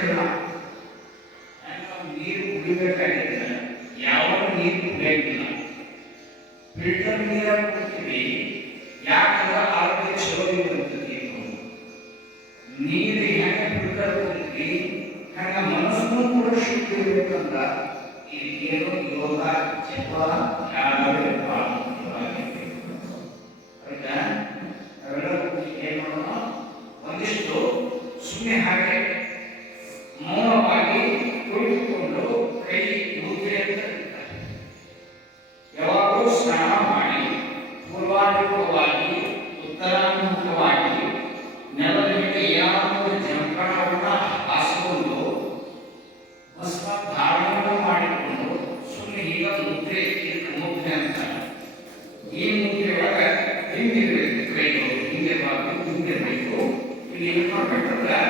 ಸಿಕ್ಕಲ್ಲ. ನಾವು ನೀರು ಕುಡಿಬೇಕಾಗಿದ್ರೆ ಯಾವಾಗ ನೀರು ಕುಡಿಯಂಗಿಲ್ಲ, ಫಿಲ್ಟರ್ ನೀರ ಕುಡಿತೀವಿ. ಯಾಕಂದ್ರೆ ಆರೋಗ್ಯ ಚಲೋ ಇರ್ತೈತಿ. ನೀರು ಹೆಂಗ ಫಿಲ್ಟರ್ ಕುಡಿತೀವಿ ಹಂಗ ಮನಸ್ಸನ್ನು ಕೂಡ ಶುದ್ಧ ಇರ್ಬೇಕಂತ ಇದಕ್ಕೇನು ಯೋಗ ಜಪ ಯಾವ್ಯಾವ ಭಾಳ ಮುಖ್ಯವಾಗಿದೆ. ಆಯ್ತಾ? ಅವೆಲ್ಲರೂ ಏನು ಮಾಡೋಣ, ಒಂದಿಷ್ಟು ಸುಮ್ಮನೆ ಹಾಗೆ ಮೌನವಾಗಿ ಕುಳಿತುಕೊಂಡು ಕೈ ಮುದ್ರೆ ಅಂತ ಇರ್ತಾರೆ. ಯಾವಾಗಲೂ ಸ್ನಾನ ಮಾಡಿ ಪೂರ್ವಾಭಿಮುಖವಾಗಿ ಉತ್ತರಾಭಿಮುಖವಾಗಿ ನೆಲದ ಮೇಲೆ ಏನಾದರೂ ಜಂಕಣವನ್ನು ಹಾಸಿಕೊಂಡು ಭಸ್ಮ ಧಾರಣವನ್ನು ಮಾಡಿಕೊಂಡು ಸುಮ್ಮನೆ ಈಗ ಮುದ್ರೆ ಮುದ್ರೆ ಅಂತ. ಈ ಮುದ್ರೆ ಒಳಗೆ ಹಿಂದಿರಬೇಕು, ಕೈಗಳು ಹಿಂದಿರಬೇಕು, ಹಿಂದಿರಬೇಕು. ಇಲ್ಲಿ ಏನು ಮಾಡಬೇಕಂದ್ರೆ